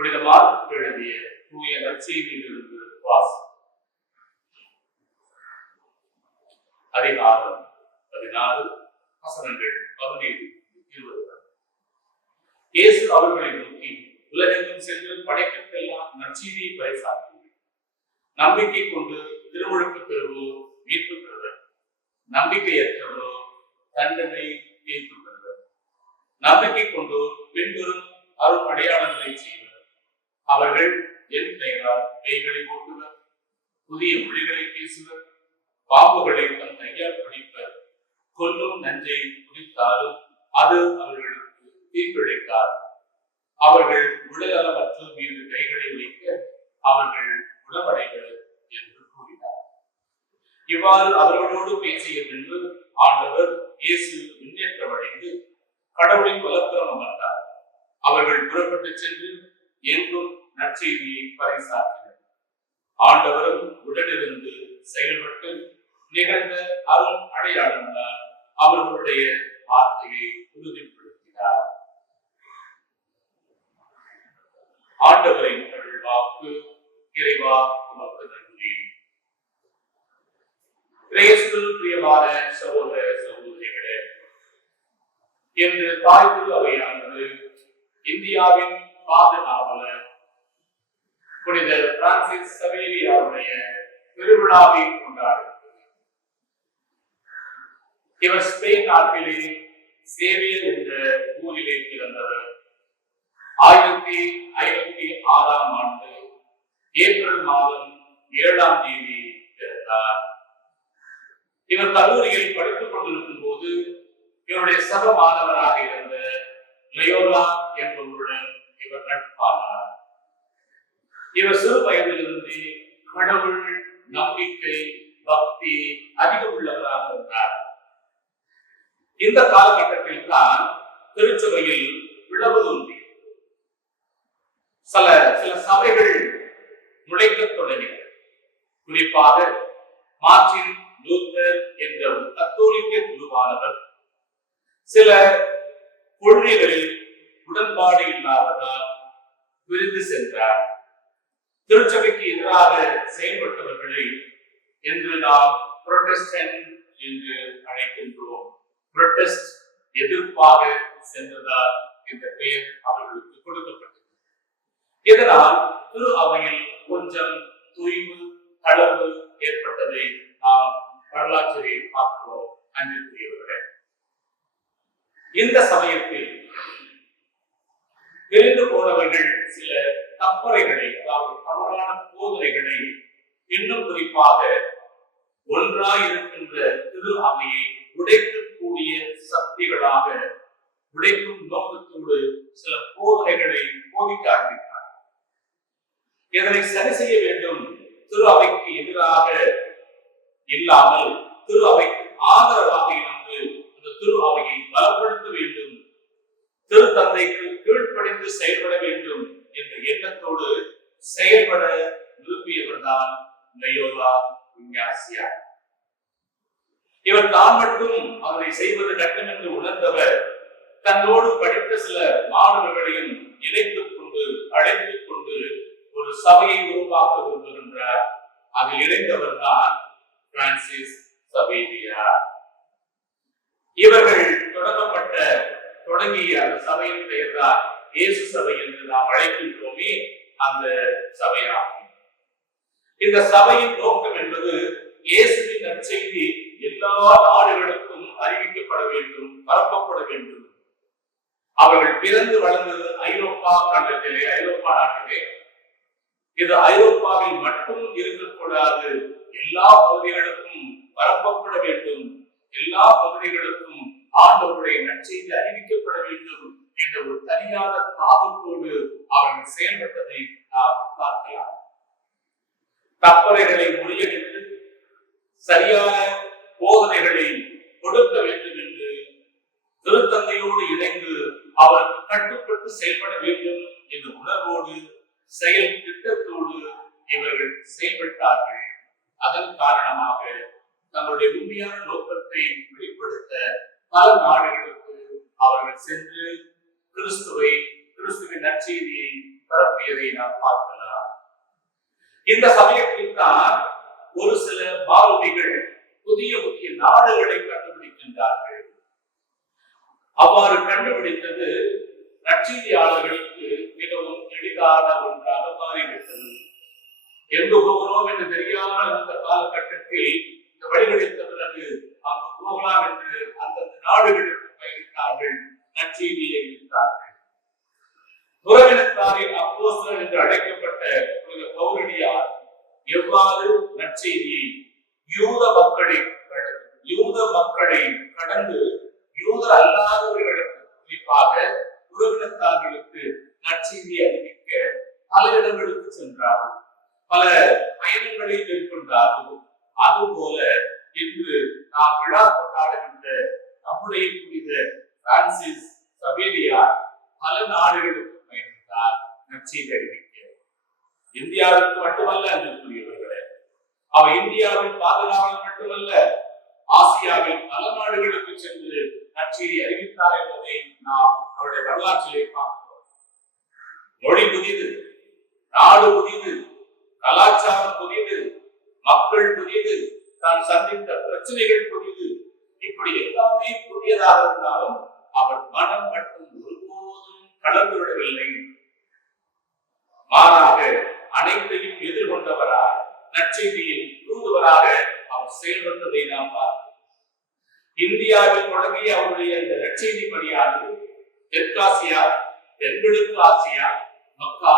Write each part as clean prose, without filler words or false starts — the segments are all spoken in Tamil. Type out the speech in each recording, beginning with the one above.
புனித மார்க்கு எழுதிய தூய நற்செய்தியிலிருந்து வாசகம். அதிகாரம் 16 வசனங்கள் 17-20. இயேசு அவர்களை நோக்கி, உலகெங்கும் சென்று படைப்புக்கெல்லாம் நற்செய்தியை பறைசாற்றுங்கள். நம்பிக்கை கொண்டு திருமுழுக்கு பெறுவோர் மீட்பு பெறுவர், நம்பிக்கையற்றவரோ தண்டனை தீர்ப்பு பெறுவர். நம்பிக்கை கொண்டோர் பின்வரும் அருள் அடையாளங்களை செய்வர். அவர்கள் என் பெயரால் பேய்களை ஓட்டுவர், புதிய மொழிகளை பேசுவர், பாம்புகளை தன் கையால் பிடிப்பர், கொல்லும் நஞ்சை குடித்தாலும் அது அவர்களுக்கு தீர்ப்பிழைக்காது. அவர்கள் உடலமற்றோர் மீது கைகளை வைக்க அவர்கள் குணமடைவர் என்று கூறினார். இவ்வாறு அவர்களோடு பேசிய பின்பு ஆண்டவர் இயேசு முன்னேற்றமடைந்து கடவுளின் வலப்புறம் அமர்ந்தார். அவர்கள் புறப்பட்டு சென்று எங்கும் நற்செய்தியை பறைசாற்றினர். ஆண்டவரும் உடனிருந்து செயல்பட்டு நிகழ்ந்த அருள் அடையாளங்களால் அவர்களுடைய வார்த்தையை உறுதிப்படுத்தினார். ஆண்டவரின் அருள் வாக்கு. இறைவா உமக்கு நன்றி. இயேசுவில் பிரியமான சகோதர சகோதரிகளே, இன்று தாய் திரு அவையானது இந்தியாவின் பாதுகாவலர் புனித பிரான்சிஸ் சவேரியாருடைய திருவிழாவை கொண்டாடுகிறது. இவர் ஸ்பெயின் நாட்டிலே சேவியர் என்ற ஊரிலே பிறந்தவர். 1506ஆம் ஆண்டு ஏப்ரல் மாதம் 7ஆம் தேதி பிறந்தார். இவர் கல்லூரியில் படித்துக் கொண்டிருக்கும் போது இவருடைய சக மாணவராக இருந்த லயோலா என்பவருடன் இவர் நட்பானார். இவர் சிறு வயதிலிருந்து கடவுள் நம்பிக்கை பக்தி அதிக உள்ளவராக இருந்தார். இந்த காலகட்டத்தில் தான் திருச்சபையில் பிளவு தோன்றியது. சில சபைகள் நுழைக்கத் தொடங்கின. குறிப்பாக மார்ட்டின் லூத்தர் என்ற ஒரு கத்தோலிக்க குருவானவர் சில கொள்கைகளில் உடன்பாடு இல்லாததால் பிரிந்து சென்றார். திருச்சபைக்கு எதிராக செயல்பட்டவர்களை என்று நாம் புரோட்டஸ்டன்ட் என்று அழைக்கின்றோம். புரோட்டஸ்ட் எதிர்ப்பாக சென்றதால் இந்த பெயர் அவர்களுக்கு கொடுக்கப்பட்டது. இதனால் திரு அவையில் கொஞ்சம் தொய்வு தளர்வு ஏற்பட்டதை நாம் வரலாற்றை பார்க்கிறோம். அன்பிற்குரியவர்களே, இந்த சமயத்தில் தெரிந்து போனவர்கள் சில தப்பறைகளை, அதாவது தவறான போதனைகளை, இன்னும் குறிப்பாக ஒன்றாயிருக்கின்ற திரு அவையை உடைக்கக்கூடிய சக்திகளாக உடைக்கும் நோக்கத்தோடு சில போதனைகளை போதிக்க ஆரம்பித்தார். இதனை சரி செய்ய வேண்டும். திரு அவைக்கு எதிராக இல்லாமல் திரு அவைக்கு ஆதரவாக இருந்து அந்த திரு அவையை பலப்படுத்த வேண்டும், திரு தந்தைக்கு கீழ்ப்படிந்து செயல்பட வேண்டும் என்ற எண்ணத்தோடு செயல்பட விரும்பியவர் தான் லயோலா இக்னாசியார். இவர் தான் மட்டும் அவரை செய்வது கட்டம் என்று உணர்ந்தவர் தன்னோடு படித்த சில மாணவர்களையும் இணைத்துக் கொண்டு அழைத்துக் கொண்டு ஒரு சபையை உருவாக்க விரும்புகின்றார். அதில் இணைந்தவர் தான் பிரான்சிஸ் சவேரியார். இவர்கள் தொடங்கிய அந்த சபையின் பெயர் தான் இயேசு சபை என்று நாம் அழைக்கின்றோமே, அந்த சபையாகும். இந்த சபையின் நோக்கம் என்பது இயேசுவின் நற்செய்தி எல்லா நாடுகளுக்கும் அறிவிக்கப்பட வேண்டும், பரப்பப்பட வேண்டும். அவர்கள் பிறந்து வளர்ந்தது ஐரோப்பா கண்டத்திலே, ஐரோப்பா நாட்டிலே. இது ஐரோப்பாவில் மட்டும் இருக்கக்கூடாது, எல்லா பகுதிகளுக்கும் பரப்பப்பட வேண்டும், எல்லா பகுதிகளுக்கும் ஆண்டவருடைய நற்செய்தி அறிவிக்கப்பட வேண்டும் என்ற ஒரு தனியான தாகத்தோடு அவர்கள் செயல்பட்டதை நாம் பார்க்கலாம். தப்பறைகளை முறியடித்து சரியான போதனைகளை கொடுக்க வேண்டும் என்று திருத்தந்தையோடு இணைந்து அவருக்கு கட்டுப்பட்டு செயல்பட வேண்டும் என்ற உணர்வோடு செயல் திட்டத்தோடு இவர்கள் செயல்பட்டார்கள். அதன் காரணமாக தங்களுடைய உண்மையான நோக்கத்தை வெளிப்படுத்த பல நாடுகளுக்கு அவர்கள் சென்று கிறிஸ்துவின் நற்செய்தியை பரப்பியதை நாம் பார்க்கலாம். இந்த சமயத்தில் தான் ஒரு சில பாரதிகள் புதிய புதிய நாடுகளை கண்டுபிடிக்கின்றார்கள். அவ்வாறு கண்டுபிடித்தது நற்செய்தியாளர்களுக்கு மிகவும் எளிதான ஒன்றாக மாறிவிட்டது. எங்கு போகிறோம் என்று தெரியாமல் அந்த காலகட்டத்தில் இந்த வழிகளித்த பிறகு அங்கு போகலாம் என்று அந்தந்த நாடுகளுக்கு பயணித்தார்கள், நற்செய்தியை அறிவித்தார்கள். உறவினத்தாரின் அப்போஸ்தலர் என்று அழைக்கப்பட்ட புனித பவுலடியார் எவ்வாறு நற்செய்தியை யூத மக்களை கடந்து யூத அல்லாதவர்களுக்கு, குறிப்பாக உறவினத்தார்களுக்கு நற்செய்தியை அறிவிக்க பல இடங்களுக்கு சென்றார்கள், பல பயணங்களை மேற்கொண்டார்கள். அதுபோல இன்று நாம் விழா கொண்டாடுகின்ற நம்முடைய புனித பிரான்சிஸ் சவேரியார் பல நாடுகளுக்கு பயணித்தார் நற்செய்தி அறிவிக்க. இந்தியாவிற்கு மட்டுமல்ல அன்புக்குரியவர்களே, அவர் இந்தியாவின் பாதுகாவலர் மட்டுமல்ல, ஆசியாவில் பல நாடுகளுக்கு சென்று நற்செய்தி அறிவித்தார் என்பதை நாம் அவருடைய வரலாற்றிலே பார்க்கிறோம். மொழி புதிது, நாடு புதிது, கலாச்சாரம் புதிது, மக்கள் புதிது, தான் சந்தித்த பிரச்சனைகள் புதிது, இப்படி எல்லாமே புதியதாக இருந்தாலும் அவர் மனம் மட்டும் ஒருபோதும் கலந்துவிடவில்லை. மாறாக அனைத்தையும் எதிர்கொண்டவராக, நற்செய்தியின் தூதுவராக அவர் செயல்பட்டதை நாம் பார்க்கிறோம். இந்தியாவில் தொடங்கிய அவருடைய இந்த நற்செய்தி பணியானது தெற்காசியா, தென்கிழக்கு ஆசியா, மக்கா,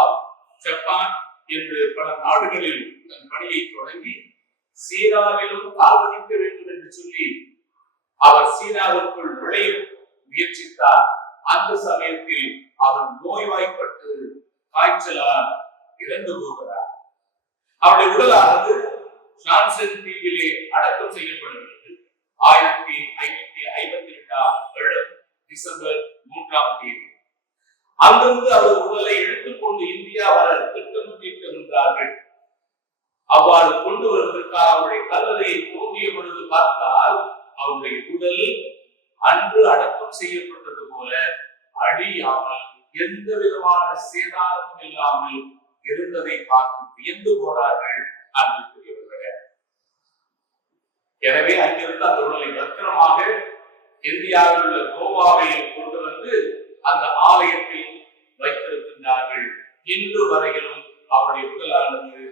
ஜப்பான் என்று பல நாடுகளில் தன் பணியை தொடங்கி சீனாவிலும் ஆதரிக்க வேண்டும் என்று சொல்லி அவர் சீனாவிற்குள் நுழைய முயற்சித்தார். அந்த சமயத்தில் அவர் நோய்வாய்ப்பட்டு காய்ச்சலால் இறந்து போகிறார். அவருடைய உடலானது ஜான்சன் தீவிலே அடக்கம் செய்யப்படுகிறது. 1552ஆம் வருடம் டிசம்பர் 3ஆம் தேதி அங்கிருந்து அவர் உடலை எடுத்துக்கொண்டு இந்தியா வர திட்டம் தீட்டுகின்றார்கள். அவ்வாறு கொண்டு வருவதற்காக அவருடைய கல்லறையை தோண்டிய பொழுது பார்த்தால் அவருடைய உடல் அன்று அடக்கம் செய்யப்பட்டது போல அழியாமல் எந்த விதமான சேதாரமும் இல்லாமல் இருந்ததை பார்த்து வியந்து போனார்கள் அன்புக்குரியவர்களே. எனவே அங்கிருந்து அந்த உடலை பத்திரமாக இந்தியாவில் உள்ள கோவாவில் கொண்டு வந்து அந்த ஆலயத்தில் வைத்திருக்கின்றார்கள். இன்று வரையிலும் அவருடைய உடலானது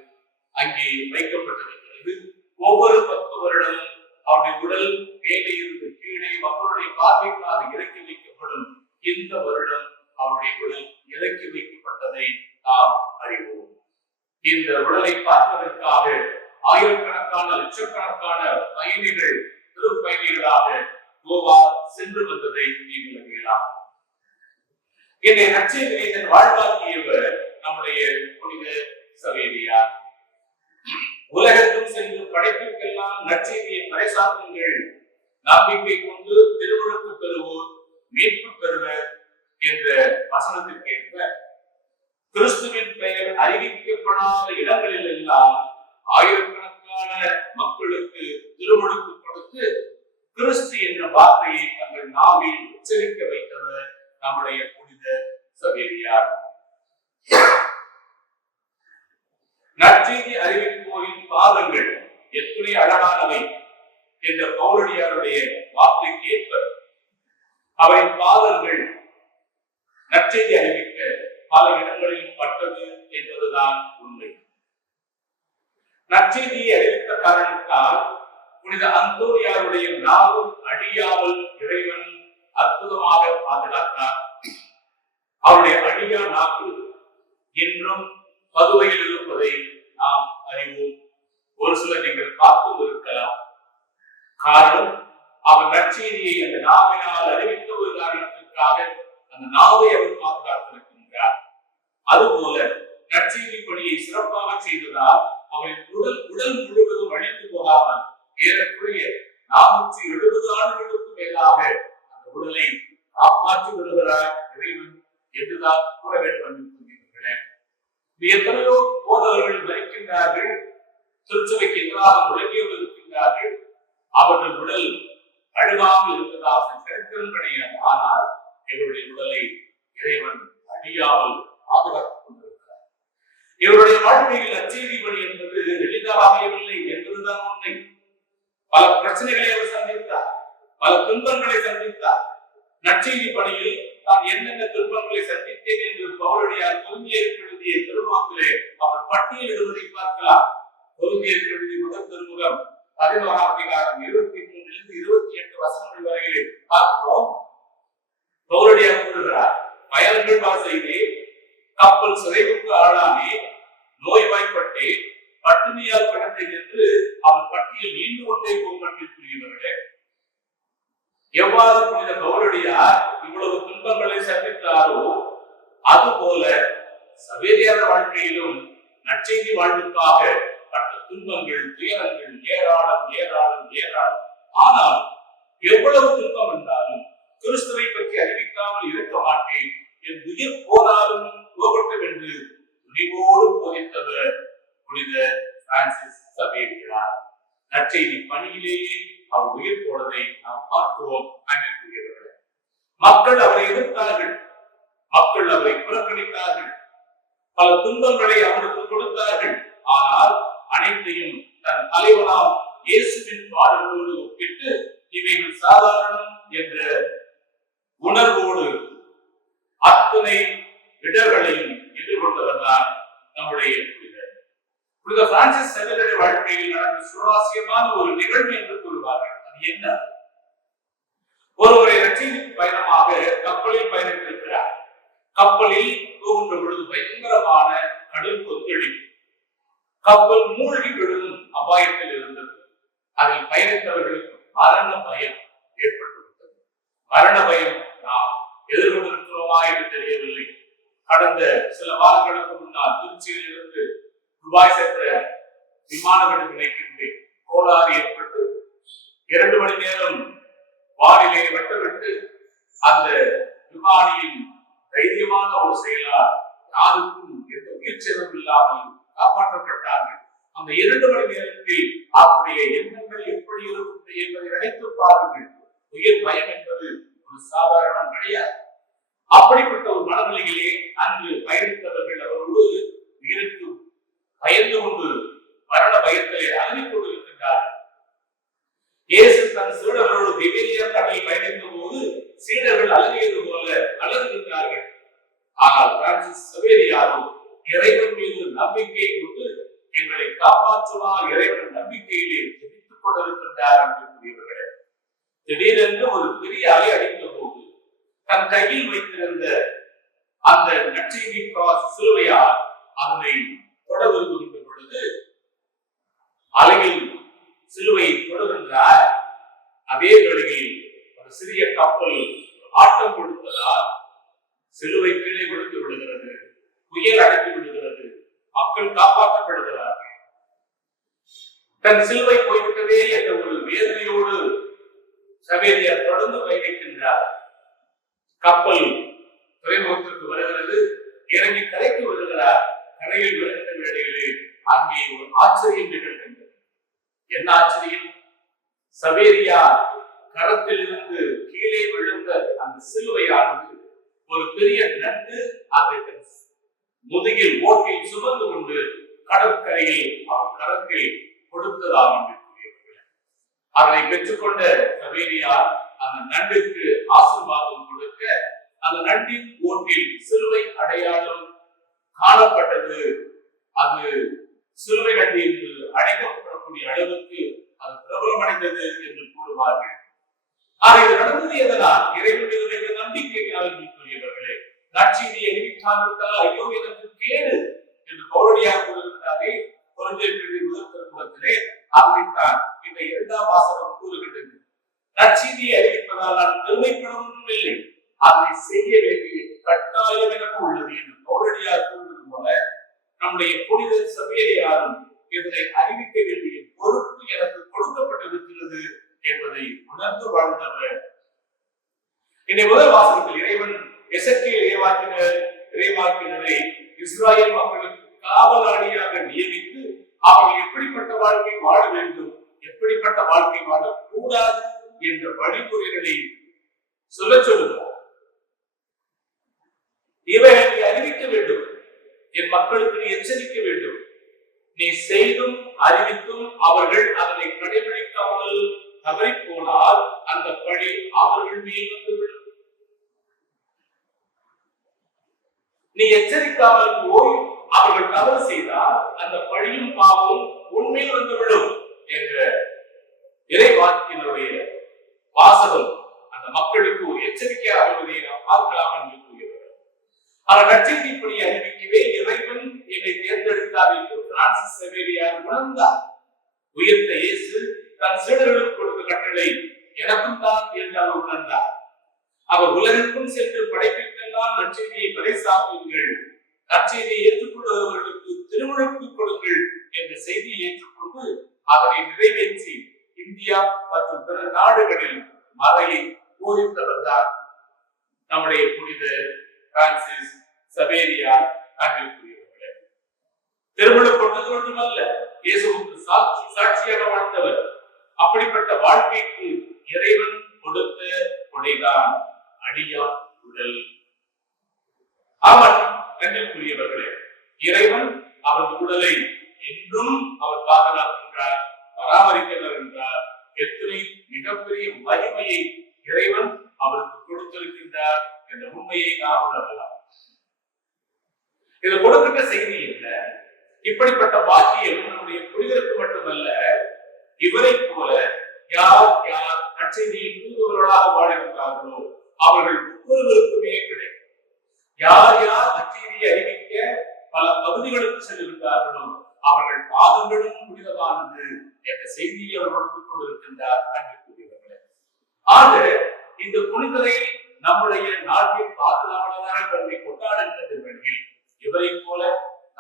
அங்கே வைக்கப்பட்டிருக்கிறது. ஒவ்வொரு 10 வருடமும் அவருடைய உடல் மேலே இருந்து கீழே மக்களுடைய பார்வைக்காக இறக்கி வைக்கப்படும். இந்த வருடம் அவருடைய உடல் இறக்கி வைக்கப்பட்டதை நாம் அறிவோம். இந்த உடலை பார்ப்பதற்காக ஆயிரக்கணக்கான லட்சக்கணக்கான பயணிகள், திருப்பயணிகளாக கோவா சென்று வந்ததை நீங்கள் அறியலாம். இதை நற்செய்தியை தன் வாழ்வாக்கியவர் நம்முடைய புனித சவேரியார். உலகத்தும் சென்று படைப்புக்கெல்லாம் நற்செய்தியை பறைசாற்றுங்கள், நம்பிக்கை கொண்டு திருமுழுக்கு பெறுவோர் மீட்பு பெறுவர் என்ற வசனத்திற்கேற்ப கிறிஸ்துவின் பெயர் அறிவிக்கப்படாத இடங்களில் எல்லாம் ஆயிரக்கணக்கான மக்களுக்கு திருமுழுக்கு கொடுத்து கிறிஸ்து என்ற வார்த்தையை தங்கள் நாவில் உச்சரிக்க வைத்தவர் நம்முடைய புனித சவேரியார். நற்செய்தி அறிவிப்போரின் பாதங்கள் எத்தனை அழகானவை என்ற பவுலடியாருடைய வார்த்தைக்கு ஏற்ப அவரின் பாதங்கள் நற்செய்தி அறிவிக்க பல இடங்களில் பட்டது என்பதுதான் உண்மை. நற்செய்தியை அறிவித்த காரணத்தால் புனித அந்தோனியாருடைய நாவும் அழியாமல் இறைவன் அற்புதமாக பாதுகாத்தார். அவருடைய அழியா நாக்கு இன்றும் பதுவையில் இருப்பதை நாம் அறிவோம். ஒரு சிலர் நீங்கள் பார்த்தும் இருக்கலாம். காரணம், அவர் நற்செய்தியை அந்த நாவினால் அறிவித்த ஒரு காரணத்திற்காக அந்த நாவை அவர் பாதுகாத்திருக்கின்றார். அதுபோல நற்செய்தி பணியை சிறப்பாக செய்ததால் அவரின் உடல் முழுவதும் அழிந்து போகாமல் ஏறக்குறைய 470 ஆண்டுகளுக்கு மேலாக அந்த உடலை காப்பாற்றி வருகிறார் இறைவன் என்றுதான் கூற வேண்டும் என்று சொல்கிறேன். எத்தனையோ போதவர்கள் மறிக்கின்றார்கள், திருச்சபைக்கு எதிராக முழங்கியவர் இருக்கின்றார்கள். அவர்கள் உடல் அழுகாமல் இருந்ததாக சரித்திரம் கிடையாது. ஆனால் இவருடைய உடலை இறைவன் அழியாமல் பாதுகாத்துக் கொண்டிருக்கிறார். இவருடைய வாழ்க்கையில் நற்செய்தி பணி என்பது எளிதாக அமையவில்லை என்பதுதான் உண்மை. பல பிரச்சனைகளை அவர் சந்தித்தார், பல துன்பங்களை சந்தித்தார். நற்செய்தி பணியில் நான் என்னென்ன துன்பங்களை சந்தித்தேன் என்று பவுலடியார் கொரிந்தியருக்கு எழுதிய திருமுகத்திலே அவர் பட்டியலிடுவதை பார்க்கலாம். கொரிந்தியருக்கு எழுதிய முதல் திருமுகம் 11ஆம் அதிகாரம் 23 28 வசனங்கள் வரையிலே பார்க்கிறோம். பவுலடியார் கூறுகிறார், பயன்கள் செய்தே, கப்பல் சிறைவுக்கு ஆளானே, நோய்வாய்ப்பட்டே, பட்டினியால் கிடந்தேன் என்று அவன் பட்டியல் நீண்டு கொண்டே போகிறவர்களே. எவ்வாறு புனித பவுலடியார் இவ்வளவு துன்பங்களை சந்தித்தாரோ அதுபோல சவேரியார் வாழ்க்கையிலும் நற்செய்தி வாழ்வுக்காக பட்ட துன்பங்கள், துயரங்கள் ஏராளம் ஏராளம் ஏராளம். ஆனால் எவ்வளவு துன்பம் என்றாலும் கிறிஸ்துவை பற்றி அறிவிக்காமல் இருக்க மாட்டேன், என் உயிர் போனாலும் போகட்டும் என்று துணிவோடு போதித்தவர் புனித பிரான்சிஸ் சவேரியார். நற்செய்தி பணியிலேயே அவர் உயிர் போனதை நாம் பார்க்கிறோம். மக்கள் அவரை எதிர்த்தார்கள், மக்கள் அவரை புறக்கணித்தார்கள், பல துன்பங்களை அவருக்கு கொடுத்தார்கள். ஆனால் அனைத்தையும் தன் தலைவனாம் இயேசுவின் பாடுகளோடு ஒப்பிட்டு இவைகள் சாதாரணம் என்ற உணர்வோடு அத்தனை இடர்களையும் எதிர்கொண்டவர் தான் நம்முடைய புனித பிரான்சிஸ் சவேரியார் வாழ்க்கையில் நடந்த சுவாரஸ்யமான ஒரு நிகழ்வு என்று கூறுவார்கள். அது என்ன? ஒருவரை நற்செய்திக்கு பயணமாக கப்பலில் பயணித்திருக்கிறார். கப்பலில் போகின்ற பொழுது பயங்கரமான கடல் கொந்தளிப்பு, கப்பல் மூழ்கி விழும் அபாயத்தில் இருந்தது. அதில் பயணித்தவர்களுக்கு மரண பயம் ஏற்பட்டுவிட்டது. மரண பயம் நாம் எதிர்கொண்டிருக்கிறோமா என்று தெரியவில்லை. கடந்த சில வாரங்களுக்கு முன்னால் திருச்சியில் இருந்து துபாய் சென்ற விமானம் நினைக்கின்றேன் கோளாறு ஏற்பட்டு 2 மணி நேரம் வானிலை வட்டமிட்டு அந்த விமானியின் தைரியமான ஒரு செயலால் யாருக்கும் எந்த உயிர் சேதம் இல்லாமல் காப்பாற்றப்பட்டார்கள். அந்த 2 மணி நேரத்தில் அவருடைய எண்ணங்கள் எப்படி இருக்கும் என்பதை நினைத்து பாருங்கள். உயிர் பயம் என்பது ஒரு சாதாரணம் கிடையாது. அப்படிப்பட்ட ஒரு மனநிலையிலே அன்று பயணித்தவர்கள் அவரோடு உயிருக்கு பயந்து கொண்டு மரண பயத்தை அழுதிக் கொண்டிருக்கின்றார்கள். இயேசு தன் சீடர்களோடு திபேரியார் கடலில் பயணித்த போது சீடர்கள் அழுகியது போல அழுகின்றார்கள். ஆனால் பிரான்சிஸ் சவேரியாரோ இறைவன் மீது நம்பிக்கை கொண்டு எங்களை காப்பாற்றுவார் இறைவன் நம்பிக்கையிலே ஜெபித்துக் கொண்டிருக்கின்றார் என்று கூறியவர்களே. திடீரென்று ஒரு பெரிய அலை அடித்த போது தன் கையில் வைத்திருந்த அந்த நற்செய்தி கிராஸ் சிலுவையால் அதனை தொட விரும்புகின்ற பொழுது அலையில் சிலுவையை தொடுகின்றார். அதே வேளையில் ஒரு சிறிய கப்பல் ஆட்டம் கொடுத்ததால் சிலுவை கீழே விழுந்து விடுகிறது, புயல் அடைத்து விடுகிறது, மக்கள் காப்பாற்றப்படுகிறார்கள். தன் சிலுவை போய்விட்டதே என்ற ஒரு வேதனையோடு சவேரியார் தொடர்ந்து பயணிக்கின்றார். கப்பல் துறைமுகத்திற்கு வருகிறது, இறங்கி கரைக்கு வருகிறார். கரையில் வருகின்ற வேளைகளில் அங்கே ஒரு ஆச்சரியம் நிகழ்கின்றது. என்ன ஆச்சரியம்? சவேரியார் கரத்திலிருந்து கீழே விழுந்த அந்த சிலுவையானது ஒரு பெரிய நண்டு அதை முதுகில் ஓட்டில் சுமந்து கொண்டு கடற்கரையில் அவர் கரத்தில் கொடுத்ததாக கூறியவர்கள். அதனை பெற்றுக்கொண்ட சவேரியார் அந்த நண்டுக்கு ஆசீர்வாதம் கொடுக்க அந்த நண்டின் ஓட்டில் சிலுவை அடையாளம் காணப்பட்டது. அது சிலுவை நண்டி என்று அழைக்கப்படக்கூடிய அளவுக்கு அது பிரபலமடைந்தது என்று கூறுவார்கள். ஆக இது நடந்தது எதனால்? இறைவன் மீது நம்பிக்கையால் கூறியவர்களே. நற்செய்தியை அறிவிக்காவிட்டால் ஐயோ எனக்கு கேடு என்று பவுலடியார் கூறுகின்றாரே. கொரிந்தியர் முதல் திருமுகத்திலே ஆரம்பித்தான் இந்த 2ஆம் வாசகம் கூறுகின்றது. நற்செய்தியை அறிவிப்பதால் நான் பெருமைப்படவும் இல்லை, அதை செய்ய வேண்டிய கட்டாயம் எனக்கு உள்ளது என்று பவுலடியார் கூறுவது போல நம்முடைய புனித சவேரியாரும் இதனை அறிவிக்க வேண்டிய பொறுப்பு எனக்கு கொடுக்கப்பட்டிருக்கிறது என்பதை உணர்ந்து வாழ்ந்தவர். இந்த முதல் வாசகத்தில் இறைவன் எசேக்கியேல் இறைவாக்கினரை இஸ்ராயேல் மக்களுக்கு காவலாளியாக நியமித்து அவர்கள் எப்படிப்பட்ட வாழ்க்கை வாழ வேண்டும், எப்படிப்பட்ட வாழ்க்கை வாழக்கூடாது என்ற வழிமுறைகளை சொல்ல சொல்லுகிறார். இவைகளை அறிவிக்க வேண்டும். என் மக்களுக்கு நீ எச்சரிக்க வேண்டும். நீ செய்தும் அறிவித்தும் அவர்கள் அதனை கடைபிடிக்காமல் தவறி போனால் அந்த பழி அவர்கள் மீது வந்துவிடும். நீ எச்சரிக்காமல் போய் அவர்கள் தவறு செய்தால் அந்த பழியும் பாவமும் உண்மையில் வந்துவிடும் என்ற இறைவாக்கினுடைய வாசகம் அந்த மக்களுக்கு ஒரு எச்சரிக்கையாக வருவதை நாம் பார்க்கலாம் என்று கூறுகிறார். அவர் நற்செய்திப்படி அறிவிக்கவே இறைவன் என்னை தேர்ந்தெடுத்தார் என்று பிரான்சிஸ் செவேரியார் உணர்ந்தார். உயர்த்த இயேசு தன் சீடர்களுக்கு கொடுத்த கட்டளை எனக்கும் தான் என்று அவர் உணர்ந்தார். அவர் உலகிற்கும் சென்று படைப்பிற்கெல்லாம் நற்செய்தியை பறைசாற்றுங்கள், நற்செய்தியை ஏற்றுக்கொள்பவர்களுக்கு திருமுழுக்கு கொடுங்கள் என்ற செய்தியை ஏற்றுக்கொண்டு அதனை நிறைவேற்றி இந்தியா மற்றும் பிற நாடுகளில் மறையை போதித்தவர் தான் நம்முடைய புனித பிரான்சிஸ் சவேரியார் அன்பிற்குரியவர்களே. திருமணம் கொண்டது மட்டுமல்ல, இயேசுவுக்கு சாட்சியாக வாழ்ந்தவர். அப்படிப்பட்ட வாழ்க்கைக்கு இறைவன் கொடுத்த கொடைதான் அடியார் உடல். ஆமாம் அன்பிற்குரியவர்களே, இறைவன் அவரது உடலை என்றும் அவர் பாதுகாக்கின்றார், பராமரிக்கிறார் என்றார். எத்தனை மிகப்பெரிய மகிமையை இறைவன் அவருக்கு கொடுத்திருக்கின்றார் என்ற உண்மையை நாம் உணரலாம். இது கொடுக்கின்ற செய்தி இல்ல. இப்படிப்பட்ட பாக்கியம் நம்முடைய புனிதருக்கு மட்டுமல்ல, இவரை போல யார் யார் நற்செய்தியை தூதுவர்களாக வாழ்கின்றார்களோ அவர்கள் ஒவ்வொருவருக்குமே கிடைக்கும். யார் யார் நற்செய்தியை அறிவிக்க பல பகுதிகளுக்கு செல்கின்றார்களோ அவர்கள் பாதங்களும் புனிதமானது என்ற செய்தியை அவர் கொடுத்துக் கொண்டிருக்கின்றார் அன்பிற்குரியவர்களே. ஆக இந்த புனிதரை நம்முடைய நாட்டின் பாதுகாவலராக கருதி கொண்டாடுகின்ற வேளையில் இவரை போல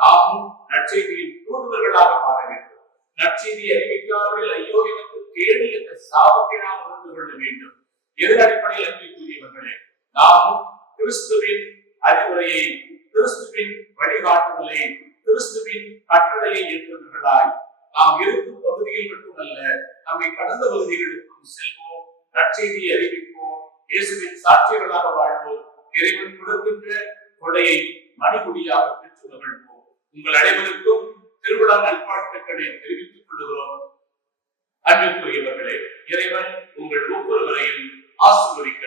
நாமும் நற்செய்தியின் தூதுவர்களாக மாற வேண்டும். நற்செய்தி அறிவிக்காதவர்கள் ஐயோ எனக்கு கேடு என்ற சாபத்தை நாம் உணர்ந்து கொள்ள வேண்டும். எதன் அடிப்படையில் அன்பிற்குரியவர்களே, நாமும் கிறிஸ்துவின் அறிவுரையை, கிறிஸ்துவின் வழிகாட்டுதலை, கிறிஸ்துவின் கட்டளையை ஏற்றவர்களாய் நாம் இருக்கும் பகுதியில் மட்டுமல்ல, நம்மை கடந்த பகுதிகளுக்கும் செல்வோம், நற்செய்தியை அறிவிப்போம், இயேசுவின் சாட்சியர்களாக வாழ்வோம், இறைவன் கொடுக்கின்ற கொடையை மணிமுடியாக பெற்று மகிழ்வோம். உங்கள் அனைவருக்கும் திருவிழா நல்வாழ்த்துக்களை தெரிவித்துக் கொள்கிறோம். அன்பிற்குரியவர்களே, இறைவன் உங்கள் ஒவ்வொருவரையும் ஆசீர்வதிக்கிறார்.